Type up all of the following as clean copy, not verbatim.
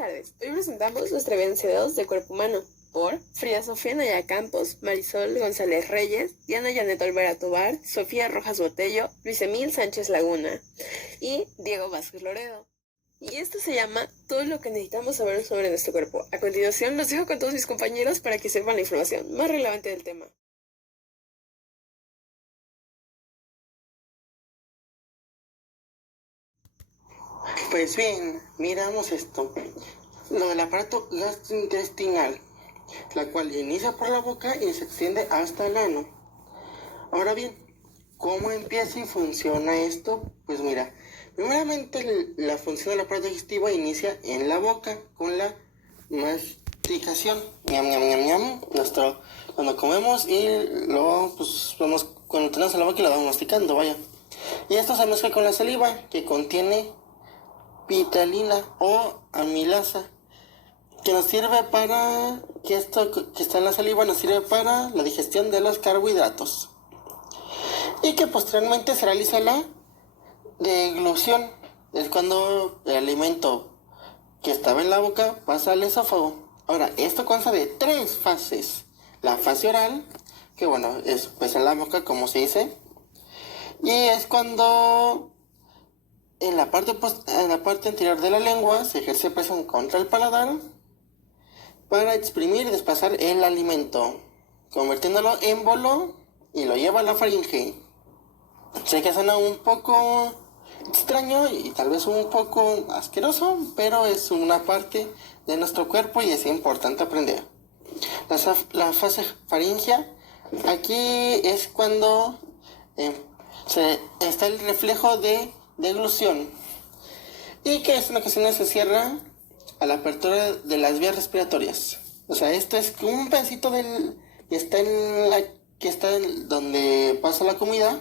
tardes. Hoy presentamos nuestra evidencia 2 de cuerpo humano por Frida Sofía Naya Campos, Marisol González Reyes, Diana Janet Olvera Tobar, Sofía Rojas Botello, Luis Emil Sánchez Laguna y Diego Vázquez Loredo. Y esto se llama Todo lo que necesitamos saber sobre nuestro cuerpo. A continuación los dejo con todos mis compañeros para que sepan la información más relevante del tema. Pues bien, miramos esto. Lo del aparato gastrointestinal, la cual inicia por la boca y se extiende hasta el ano. Ahora bien, ¿cómo empieza y funciona esto? Pues mira, primeramente la función del aparato digestivo inicia en la boca con la masticación. Ñam, ñam, ñam, ñam. Cuando comemos y luego pues vamos, cuando tenemos en la boca y lo vamos masticando, vaya. Y esto se mezcla con la saliva que contiene vitalina o amilasa, que nos sirve para, que esto que está en la saliva nos sirve para la digestión de los carbohidratos. Y que posteriormente se realiza la deglución, es cuando el alimento que estaba en la boca pasa al esófago. Ahora, esto consta de 3 fases. La fase oral, que bueno, es pues en la boca como se dice, y es cuando en la parte anterior de la lengua se ejerce presión contra el paladar para exprimir y desplazar el alimento, convirtiéndolo en bolo y lo lleva a la faringe. Sé que suena un poco extraño y tal vez un poco asqueroso, pero es una parte de nuestro cuerpo y es importante aprender. La fase faringea, aquí es cuando está el reflejo de deglución, y que es una ocasión se cierra a la apertura de las vías respiratorias. O sea, esto es un pedacito que está donde pasa la comida,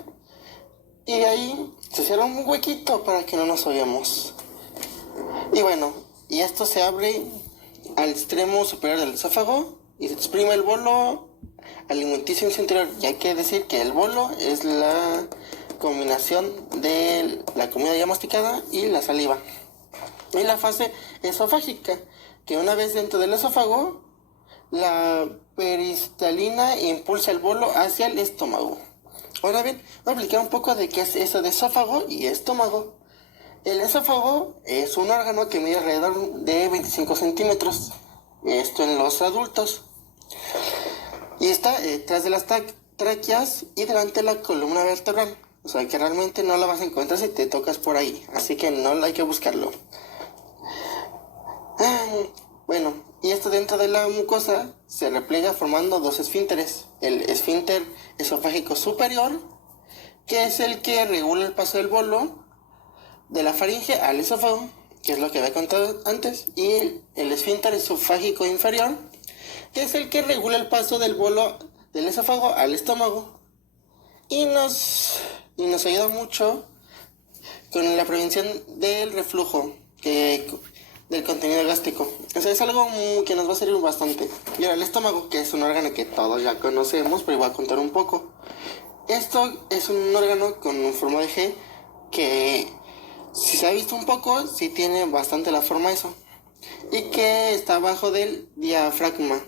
y de ahí se cierra un huequito para que no nos oigamos. Y bueno, y esto se abre al extremo superior del esófago y se exprime el bolo alimenticio en su interior. Y hay que decir que el bolo es la combinación de la comida ya masticada y la saliva. Y la fase esofágica, que una vez dentro del esófago, la peristalina impulsa el bolo hacia el estómago. Ahora bien, voy a explicar un poco de qué es eso de esófago y estómago. El esófago es un órgano que mide alrededor de 25 centímetros, esto en los adultos, y está detrás de las tráqueas y delante de la columna vertebral. O sea que realmente no la vas a encontrar si te tocas por ahí, así que no hay que buscarlo. Bueno, y esto dentro de la mucosa se repliega formando 2 esfínteres. El esfínter esofágico superior, que es el que regula el paso del bolo de la faringe al esófago, que es lo que había contado antes, y el esfínter esofágico inferior, que es el que regula el paso del bolo del esófago al estómago, y nos ayuda mucho con la prevención del reflujo del contenido gástrico. O sea, es algo que nos va a servir bastante. Y ahora el estómago, que es un órgano que todos ya conocemos, pero voy a contar un poco. Esto es un órgano con forma de G que, si se ha visto un poco, sí tiene bastante la forma eso. Y que está abajo del diafragma,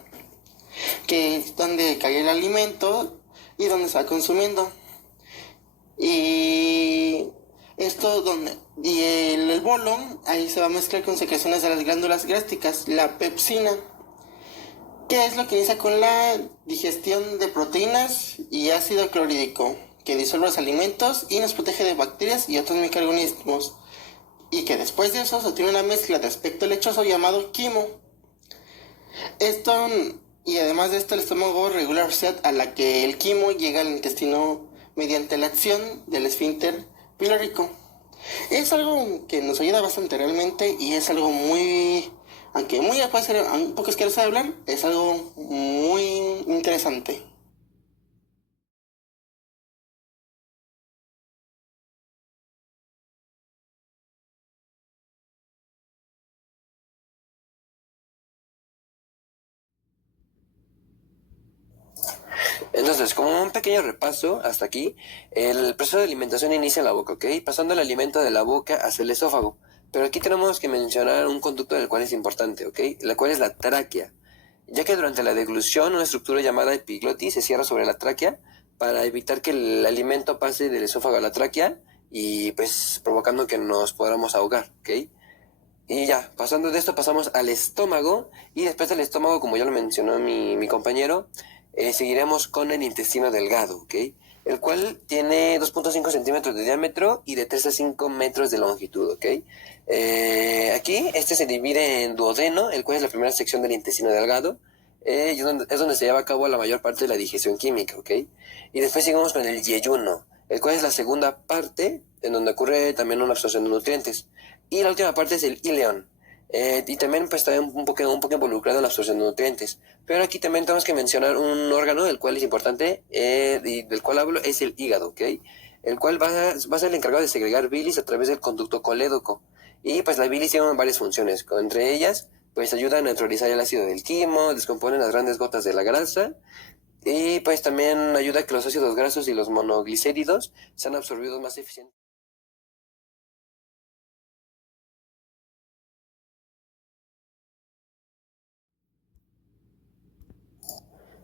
que es donde cae el alimento y donde se va consumiendo. Y el bolo ahí se va a mezclar con secreciones de las glándulas gástricas, la pepsina, que es lo que inicia con la digestión de proteínas y ácido clorhídrico, que disuelve los alimentos y nos protege de bacterias y otros microorganismos, y que después de eso se tiene una mezcla de aspecto lechoso llamado quimo. Y además de esto, el estómago regula la velocidad a la que el quimo llega al intestino mediante la acción del esfínter pilórico. Es algo que nos ayuda bastante realmente, y es algo muy, aunque muy puede ser un poco asqueroso de hablar, es algo muy interesante. Entonces, como un pequeño repaso hasta aquí, el proceso de alimentación inicia en la boca, ¿ok? Pasando el alimento de la boca hacia el esófago. Pero aquí tenemos que mencionar un conducto del cual es importante, ¿ok? La cual es la tráquea, ya que durante la deglución una estructura llamada epiglotis se cierra sobre la tráquea para evitar que el alimento pase del esófago a la tráquea y pues provocando que nos podamos ahogar, ¿ok? Y ya, pasando de esto pasamos al estómago y después del estómago, como ya lo mencionó mi compañero, seguiremos con el intestino delgado, ¿ok? El cual tiene 2.5 centímetros de diámetro y de 3 a 5 metros de longitud, ¿ok? Aquí este se divide en duodeno, el cual es la primera sección del intestino delgado, y es donde se lleva a cabo la mayor parte de la digestión química, ¿ok? Y después seguimos con el yeyuno, el cual es la segunda parte en donde ocurre también una absorción de nutrientes. Y la última parte es el ileón. Y también pues está un poco involucrado en la absorción de nutrientes. Pero aquí también tenemos que mencionar un órgano del cual es importante y del cual hablo, es el hígado, ¿ok? El cual va a ser el encargado de segregar bilis a través del conducto colédoco. Y pues la bilis tiene varias funciones, entre ellas pues ayuda a neutralizar el ácido del quimo, descompone las grandes gotas de la grasa y pues también ayuda a que los ácidos grasos y los monoglicéridos sean absorbidos más eficientemente.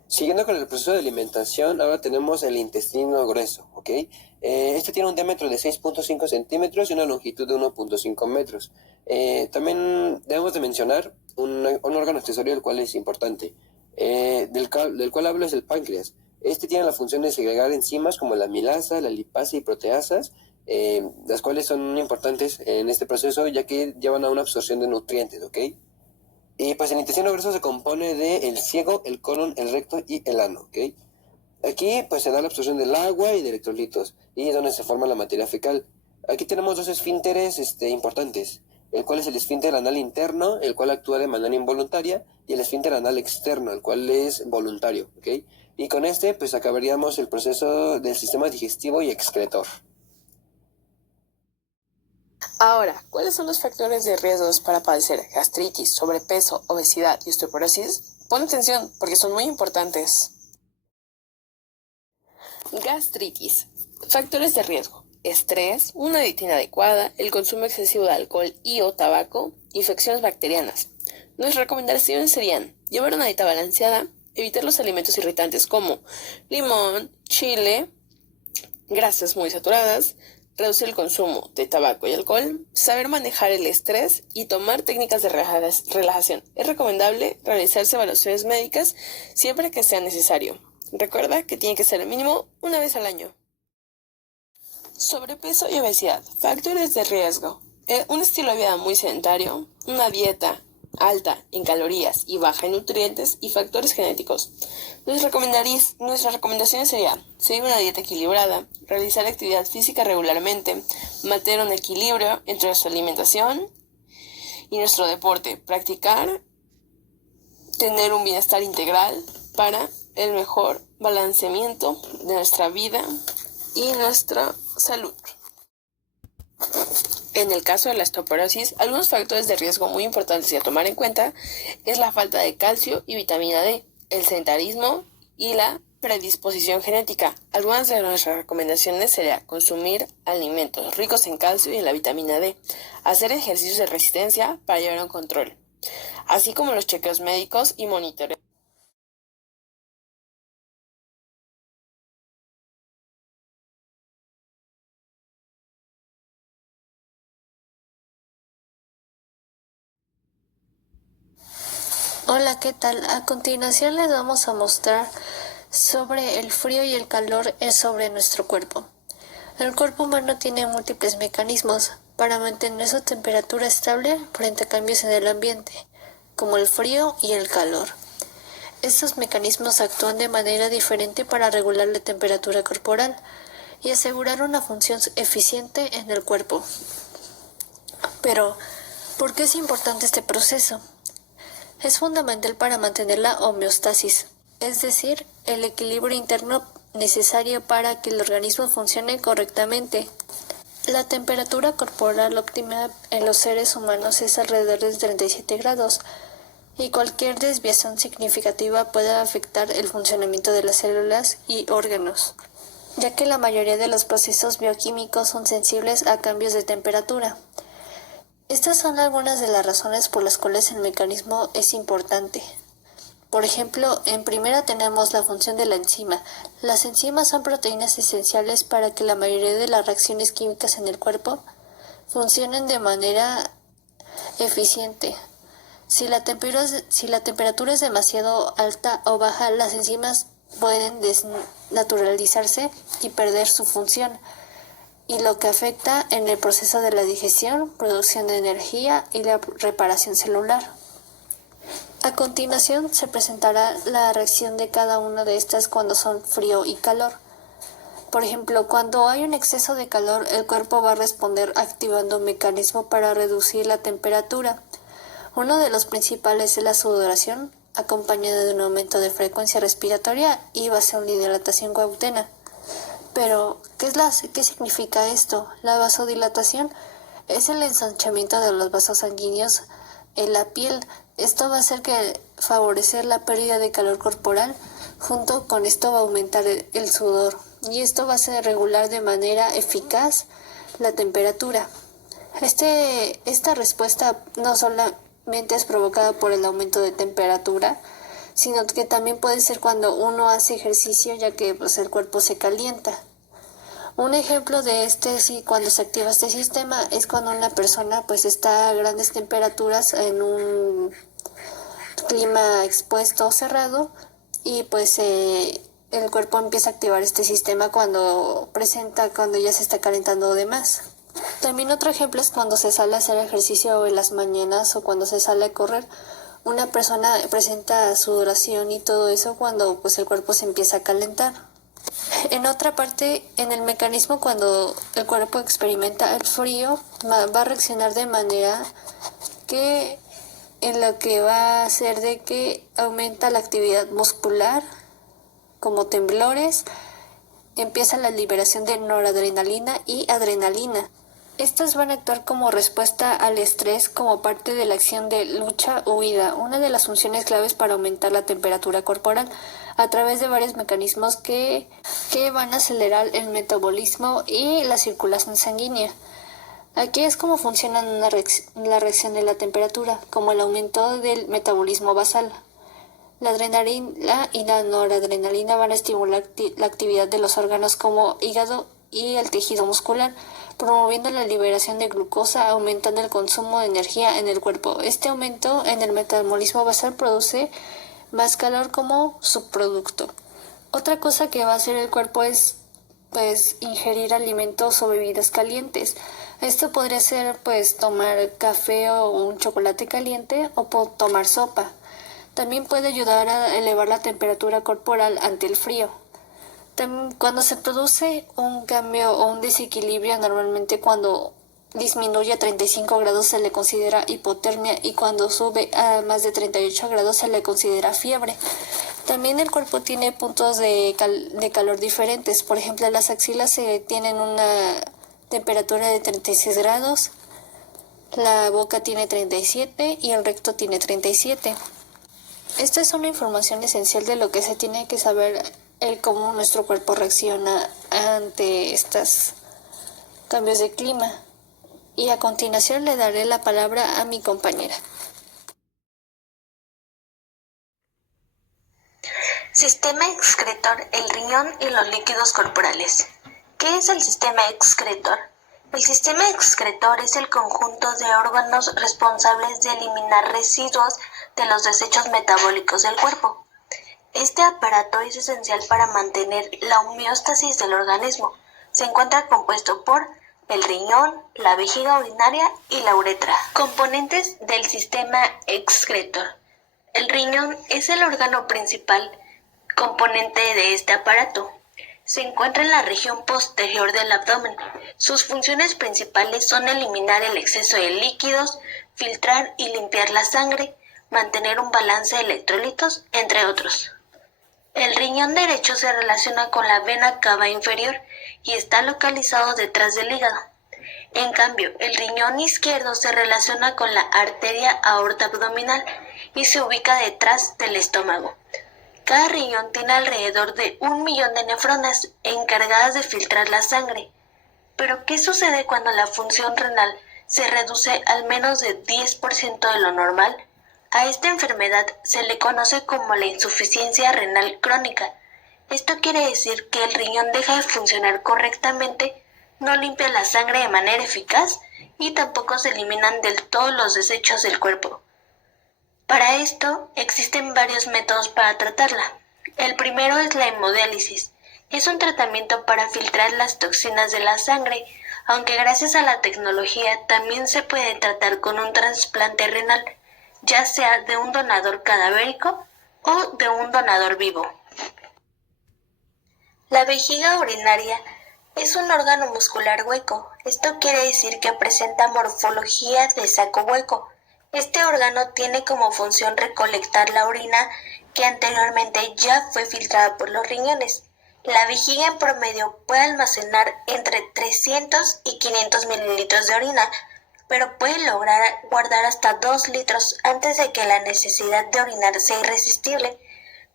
Siguiendo con el proceso de alimentación, ahora tenemos el intestino grueso, ¿ok? Este tiene un diámetro de 6.5 centímetros y una longitud de 1.5 metros. También debemos de mencionar un órgano accesorio el cual es importante, del cual hablo es el páncreas. Este tiene la función de segregar enzimas como la amilasa, la lipasa y proteasas, las cuales son importantes en este proceso ya que llevan a una absorción de nutrientes, ¿ok? Y pues el intestino grueso se compone de el ciego, el colon, el recto y el ano, ¿ok? Aquí pues se da la absorción del agua y de electrolitos y es donde se forma la materia fecal. Aquí tenemos dos esfínteres importantes, el cual es el esfínter anal interno, el cual actúa de manera involuntaria, y el esfínter anal externo, el cual es voluntario, ¿ok? Y con este pues acabaríamos el proceso del sistema digestivo y excretor. Ahora, ¿cuáles son los factores de riesgos para padecer gastritis, sobrepeso, obesidad y osteoporosis? Pon atención porque son muy importantes. Gastritis. Factores de riesgo. Estrés, una dieta inadecuada, el consumo excesivo de alcohol y o tabaco, infecciones bacterianas. Nuestras recomendaciones serían llevar una dieta balanceada, evitar los alimentos irritantes como limón, chile, grasas muy saturadas, reducir el consumo de tabaco y alcohol, saber manejar el estrés y tomar técnicas de relajación. Es recomendable realizarse evaluaciones médicas siempre que sea necesario. Recuerda que tiene que ser el mínimo una vez al año. Sobrepeso y obesidad. Factores de riesgo. Un estilo de vida muy sedentario, una dieta alta en calorías y baja en nutrientes y factores genéticos. Nuestras recomendaciones serían seguir una dieta equilibrada, realizar actividad física regularmente, mantener un equilibrio entre nuestra alimentación y nuestro deporte, practicar, tener un bienestar integral para el mejor balanceamiento de nuestra vida y nuestra salud. En el caso de la osteoporosis, algunos factores de riesgo muy importantes a tomar en cuenta es la falta de calcio y vitamina D, el sedentarismo y la predisposición genética. Algunas de nuestras recomendaciones serían consumir alimentos ricos en calcio y en la vitamina D, hacer ejercicios de resistencia para llevar un control, así como los chequeos médicos y monitoreo. Hola, ¿qué tal? A continuación les vamos a mostrar sobre el frío y el calor sobre nuestro cuerpo. El cuerpo humano tiene múltiples mecanismos para mantener su temperatura estable frente a cambios en el ambiente, como el frío y el calor. Estos mecanismos actúan de manera diferente para regular la temperatura corporal y asegurar una función eficiente en el cuerpo. Pero, ¿por qué es importante este proceso? Es fundamental para mantener la homeostasis, es decir, el equilibrio interno necesario para que el organismo funcione correctamente. La temperatura corporal óptima en los seres humanos es alrededor de 37 grados y cualquier desviación significativa puede afectar el funcionamiento de las células y órganos, ya que la mayoría de los procesos bioquímicos son sensibles a cambios de temperatura. Estas son algunas de las razones por las cuales el mecanismo es importante. Por ejemplo, en primera tenemos la función de la enzima. Las enzimas son proteínas esenciales para que la mayoría de las reacciones químicas en el cuerpo funcionen de manera eficiente. Si la temperatura es demasiado alta o baja, las enzimas pueden desnaturalizarse y perder su función, y lo que afecta en el proceso de la digestión, producción de energía y la reparación celular. A continuación se presentará la reacción de cada una de estas cuando son frío y calor. Por ejemplo, cuando hay un exceso de calor, el cuerpo va a responder activando un mecanismo para reducir la temperatura. Uno de los principales es la sudoración, acompañada de un aumento de frecuencia respiratoria y vasodilatación gauteriana. Pero, ¿qué significa esto? La vasodilatación es el ensanchamiento de los vasos sanguíneos en la piel. Esto va a hacer que favorecer la pérdida de calor corporal. Junto con esto va a aumentar el sudor, y esto va a hacer regular de manera eficaz la temperatura. Esta respuesta no solamente es provocada por el aumento de temperatura, sino que también puede ser cuando uno hace ejercicio, ya que pues, el cuerpo se calienta. Un ejemplo de cuando se activa este sistema es cuando una persona pues está a grandes temperaturas en un clima expuesto o cerrado, y pues el cuerpo empieza a activar este sistema cuando ya se está calentando de más. También otro ejemplo es cuando se sale a hacer ejercicio en las mañanas o cuando se sale a correr. Una persona presenta sudoración y todo eso cuando pues el cuerpo se empieza a calentar. En otra parte, en el mecanismo, cuando el cuerpo experimenta el frío, va a reaccionar de manera que en lo que va a hacer de que aumenta la actividad muscular, como temblores, empieza la liberación de noradrenalina y adrenalina. Estas van a actuar como respuesta al estrés como parte de la acción de lucha-huida, una de las funciones claves para aumentar la temperatura corporal a través de varios mecanismos que van a acelerar el metabolismo y la circulación sanguínea. Aquí es como funciona la reacción de la temperatura, como el aumento del metabolismo basal. La adrenalina y la noradrenalina van a estimular la actividad de los órganos como hígado y el tejido muscular, promoviendo la liberación de glucosa, aumentando el consumo de energía en el cuerpo. Este aumento en el metabolismo basal produce más calor como subproducto. Otra cosa que va a hacer el cuerpo es ingerir alimentos o bebidas calientes. Esto podría ser tomar café o un chocolate caliente o tomar sopa. También puede ayudar a elevar la temperatura corporal ante el frío. Cuando se produce un cambio o un desequilibrio, normalmente cuando disminuye a 35 grados se le considera hipotermia, y cuando sube a más de 38 grados se le considera fiebre. También el cuerpo tiene puntos de calor diferentes. Por ejemplo, las axilas tienen una temperatura de 36 grados, la boca tiene 37 y el recto tiene 37. Esta es una información esencial de lo que se tiene que saber cómo nuestro cuerpo reacciona ante estos cambios de clima. Y a continuación le daré la palabra a mi compañera. Sistema excretor, el riñón y los líquidos corporales. ¿Qué es el sistema excretor? El sistema excretor es el conjunto de órganos responsables de eliminar residuos de los desechos metabólicos del cuerpo. Este aparato es esencial para mantener la homeostasis del organismo. Se encuentra compuesto por el riñón, la vejiga urinaria y la uretra. Componentes del sistema excretor. El riñón es el órgano principal componente de este aparato. Se encuentra en la región posterior del abdomen. Sus funciones principales son eliminar el exceso de líquidos, filtrar y limpiar la sangre, mantener un balance de electrolitos, entre otros. El riñón derecho se relaciona con la vena cava inferior y está localizado detrás del hígado. En cambio, el riñón izquierdo se relaciona con la arteria aorta abdominal y se ubica detrás del estómago. Cada riñón tiene alrededor de 1 millón de nefronas encargadas de filtrar la sangre. Pero, ¿qué sucede cuando la función renal se reduce al menos de 10% de lo normal, a esta enfermedad se le conoce como la insuficiencia renal crónica. Esto quiere decir que el riñón deja de funcionar correctamente, no limpia la sangre de manera eficaz y tampoco se eliminan del todo los desechos del cuerpo. Para esto existen varios métodos para tratarla. El primero es la hemodiálisis. Es un tratamiento para filtrar las toxinas de la sangre, aunque gracias a la tecnología también se puede tratar con un trasplante renal, ya sea de un donador cadavérico o de un donador vivo. La vejiga urinaria es un órgano muscular hueco. Esto quiere decir que presenta morfología de saco hueco. Este órgano tiene como función recolectar la orina que anteriormente ya fue filtrada por los riñones. La vejiga en promedio puede almacenar entre 300 y 500 mililitros de orina, pero puede lograr guardar hasta 2 litros antes de que la necesidad de orinar sea irresistible,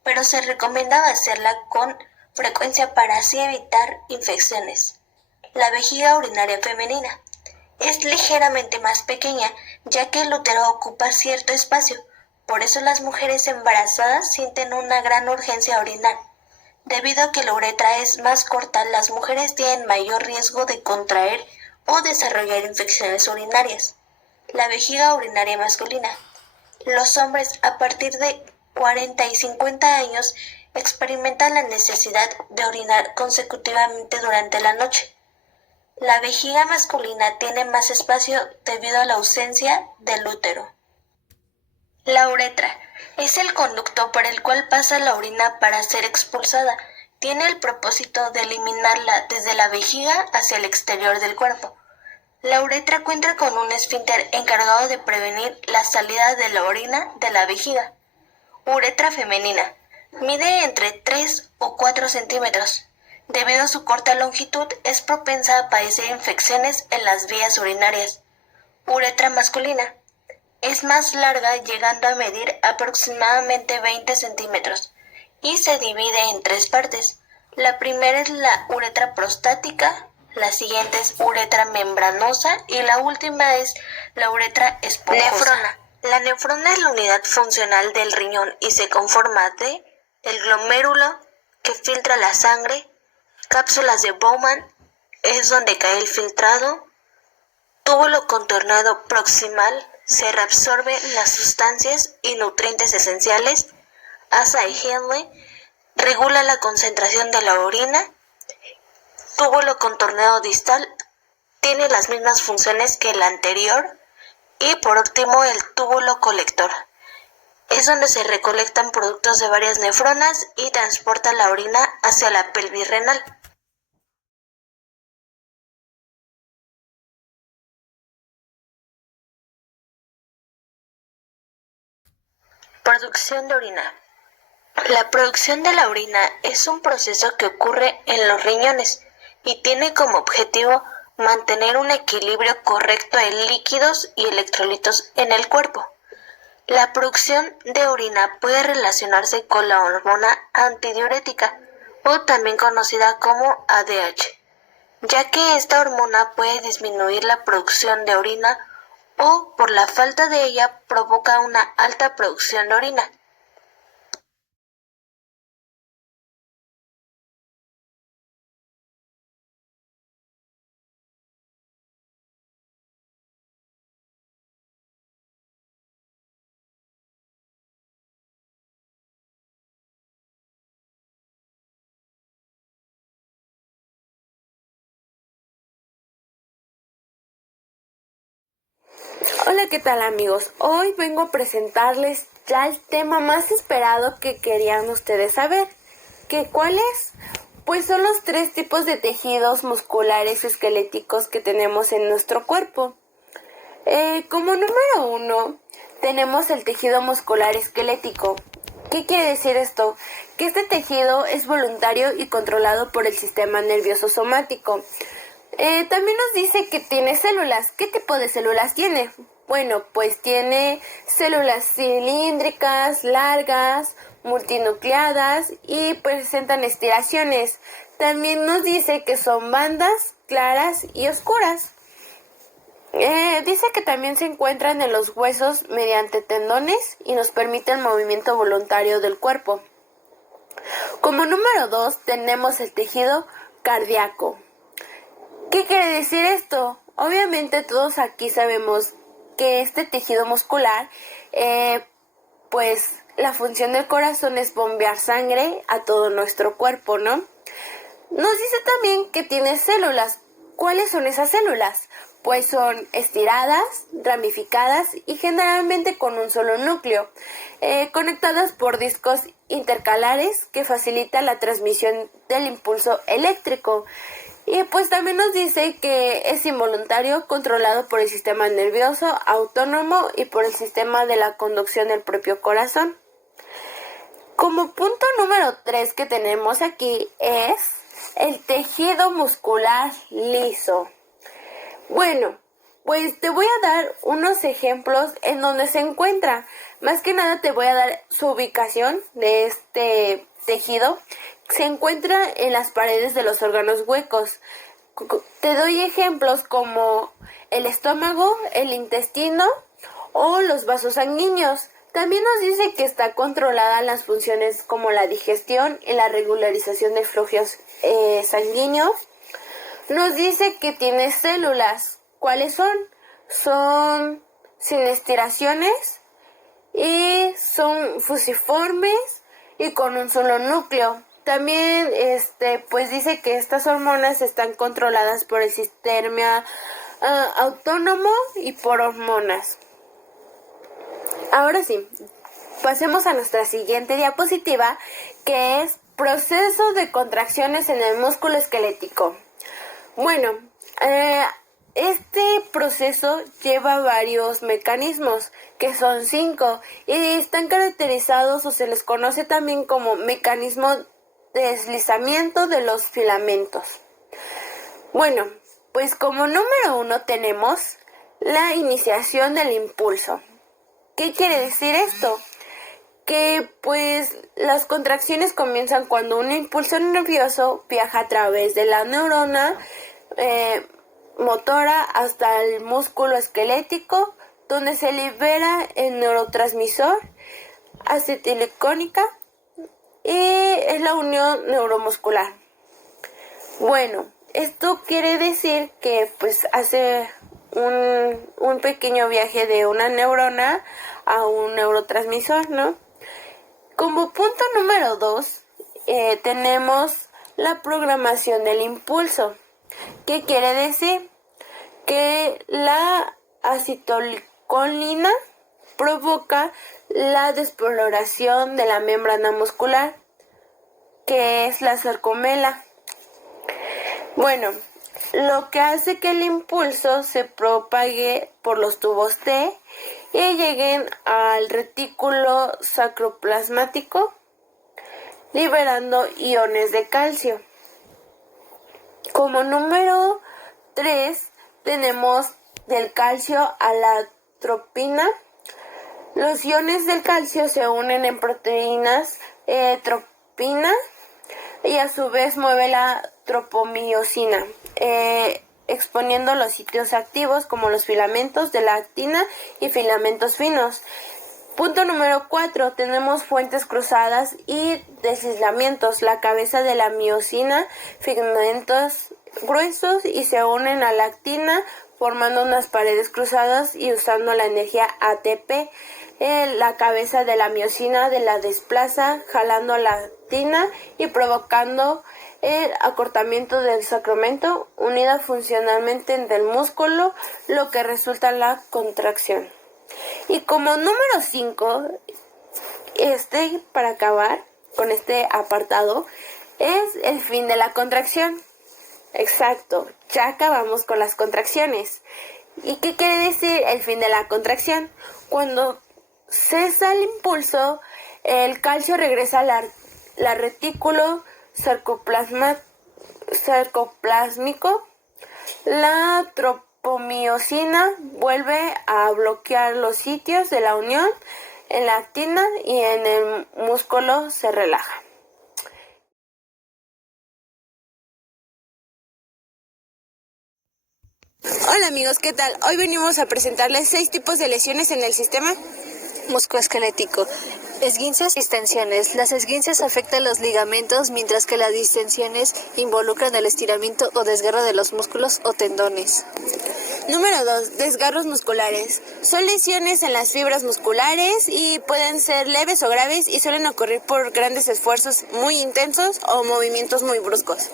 pero se recomienda hacerla con frecuencia para así evitar infecciones. La vejiga urinaria femenina es ligeramente más pequeña, ya que el útero ocupa cierto espacio. Por eso las mujeres embarazadas sienten una gran urgencia a orinar. Debido a que la uretra es más corta, las mujeres tienen mayor riesgo de contraer o desarrollar infecciones urinarias. La vejiga urinaria masculina. Los hombres a partir de 40 y 50 años experimentan la necesidad de orinar consecutivamente durante la noche. La vejiga masculina tiene más espacio debido a la ausencia del útero. La uretra es el conducto por el cual pasa la orina para ser expulsada. Tiene el propósito de eliminarla desde la vejiga hacia el exterior del cuerpo. La uretra cuenta con un esfínter encargado de prevenir la salida de la orina de la vejiga. Uretra femenina. Mide entre 3 o 4 centímetros. Debido a su corta longitud, es propensa a padecer infecciones en las vías urinarias. Uretra masculina. Es más larga, llegando a medir aproximadamente 20 centímetros y se divide en 3 partes. La primera es la uretra prostática, la siguiente es uretra membranosa y la última es la uretra esponjosa. Nefrona. La nefrona es la unidad funcional del riñón y se conforma de el glomérulo que filtra la sangre, cápsulas de Bowman, es donde cae el filtrado, túbulo contorneado proximal, se reabsorben las sustancias y nutrientes esenciales, asa y Henle, regula la concentración de la orina, túbulo contorneado distal, tiene las mismas funciones que el anterior, y por último el túbulo colector. Es donde se recolectan productos de varias nefronas y transporta la orina hacia la pelvis renal. Producción de orina. La producción de la orina es un proceso que ocurre en los riñones y tiene como objetivo mantener un equilibrio correcto de líquidos y electrolitos en el cuerpo. La producción de orina puede relacionarse con la hormona antidiurética o también conocida como ADH, ya que esta hormona puede disminuir la producción de orina o por la falta de ella provoca una alta producción de orina. Hola, ¿qué tal amigos? Hoy vengo a presentarles ya el tema más esperado que querían ustedes saber. ¿Cuál es? Pues son los 3 tipos de tejidos musculares esqueléticos que tenemos en nuestro cuerpo. Como número 1, tenemos el tejido muscular esquelético. ¿Qué quiere decir esto? Que este tejido es voluntario y controlado por el sistema nervioso somático. También nos dice que tiene células. ¿Qué tipo de células tiene? Bueno, pues tiene células cilíndricas, largas, multinucleadas y presentan estiraciones. También nos dice que son bandas claras y oscuras. Dice que también se encuentran en los huesos mediante tendones y nos permite el movimiento voluntario del cuerpo. Como número 2 tenemos el tejido cardíaco. ¿Qué quiere decir esto? Obviamente todos aquí sabemos que este tejido muscular, pues la función del corazón es bombear sangre a todo nuestro cuerpo, ¿no? Nos dice también que tiene células. ¿Cuáles son esas células? Pues son estiradas, ramificadas y generalmente con un solo núcleo, conectadas por discos intercalares que facilitan la transmisión del impulso eléctrico. Y pues también nos dice que es involuntario, controlado por el sistema nervioso autónomo y por el sistema de la conducción del propio corazón. Como punto número 3 que tenemos aquí es el tejido muscular liso. Bueno, pues te voy a dar unos ejemplos en donde se encuentra. Más que nada te voy a dar su ubicación de este tejido. Se encuentra en las paredes de los órganos huecos. Te doy ejemplos como el estómago, el intestino o los vasos sanguíneos. También nos dice que está controlada en las funciones como la digestión y la regularización de flujos sanguíneos. Nos dice que tiene células. ¿Cuáles son? Son sin estiraciones y son fusiformes y con un solo núcleo. También pues dice que estas hormonas están controladas por el sistema autónomo y por hormonas. Ahora sí, pasemos a nuestra siguiente diapositiva, que es proceso de contracciones en el músculo esquelético. Bueno, este proceso lleva varios mecanismos, que son 5, y están caracterizados o se les conoce también como mecanismo de deslizamiento de los filamentos. Bueno, pues como número 1 tenemos la iniciación del impulso. ¿Qué quiere decir esto? Que pues las contracciones comienzan cuando un impulso nervioso viaja a través de la neurona motora hasta el músculo esquelético, donde se libera el neurotransmisor acetilecónica y es la unión neuromuscular. Bueno, esto quiere decir que pues hace un pequeño viaje de una neurona a un neurotransmisor, ¿no? Como punto número 2 tenemos la programación del impulso. ¿Qué quiere decir? Que la acetilcolina provoca la despoloración de la membrana muscular, que es la sarcomela. Bueno, lo que hace que el impulso se propague por los tubos T y lleguen al retículo sacroplasmático, liberando iones de calcio. Como número 3 tenemos del calcio a la tropina. Los iones del calcio se unen en proteínas tropina y a su vez mueve la tropomiosina, exponiendo los sitios activos como los filamentos de la actina y filamentos finos. Punto número 4, tenemos fuentes cruzadas y deslizamientos. La cabeza de la miosina, filamentos gruesos y se unen a la actina formando unas paredes cruzadas y usando la energía ATP. La cabeza de la miosina de la desplaza jalando a la actina y provocando el acortamiento del sacramento unida funcionalmente del músculo, lo que resulta en la contracción. Y como número 5, para acabar con este apartado, es el fin de la contracción. Exacto, ya acabamos con las contracciones. ¿Y qué quiere decir el fin de la contracción? Cuando cesa el impulso, el calcio regresa a la retículo sarcoplásmico. La tropomiosina vuelve a bloquear los sitios de la unión en la actina y en el músculo se relaja. Hola amigos, ¿qué tal? Hoy venimos a presentarles 6 tipos de lesiones en el sistema musculoesquelético. Esguinces y distensiones. Las esguinces afectan los ligamentos, mientras que las distensiones involucran el estiramiento o desgarro de los músculos o tendones. Número 2. Desgarros musculares. Son lesiones en las fibras musculares y pueden ser leves o graves y suelen ocurrir por grandes esfuerzos muy intensos o movimientos muy bruscos.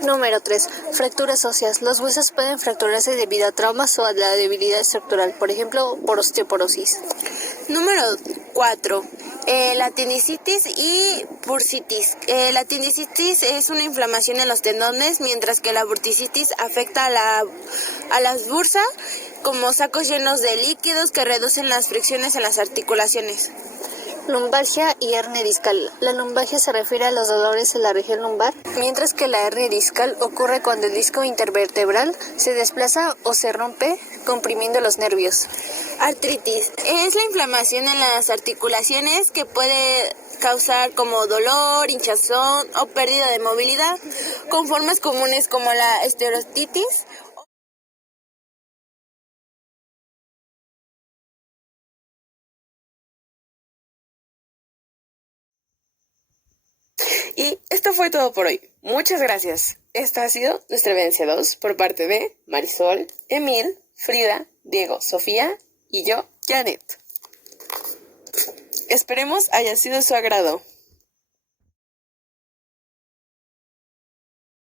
Número 3. Fracturas óseas. Los huesos pueden fracturarse debido a traumas o a la debilidad estructural, por ejemplo, por osteoporosis. Número 4. La tendinitis y bursitis. La tendinitis es una inflamación en los tendones, mientras que la bursitis afecta a las bursas como sacos llenos de líquidos que reducen las fricciones en las articulaciones. Lumbalgia y hernia discal. La lumbalgia se refiere a los dolores en la región lumbar, mientras que la hernia discal ocurre cuando el disco intervertebral se desplaza o se rompe, comprimiendo los nervios. Artritis es la inflamación en las articulaciones que puede causar como dolor, hinchazón o pérdida de movilidad, con formas comunes como la osteoartritis. Y esto fue todo por hoy. Muchas gracias. Esta ha sido nuestra evidencia 2 por parte de Marisol, Emil, Frida, Diego, Sofía y yo, Janet. Esperemos haya sido de su agrado.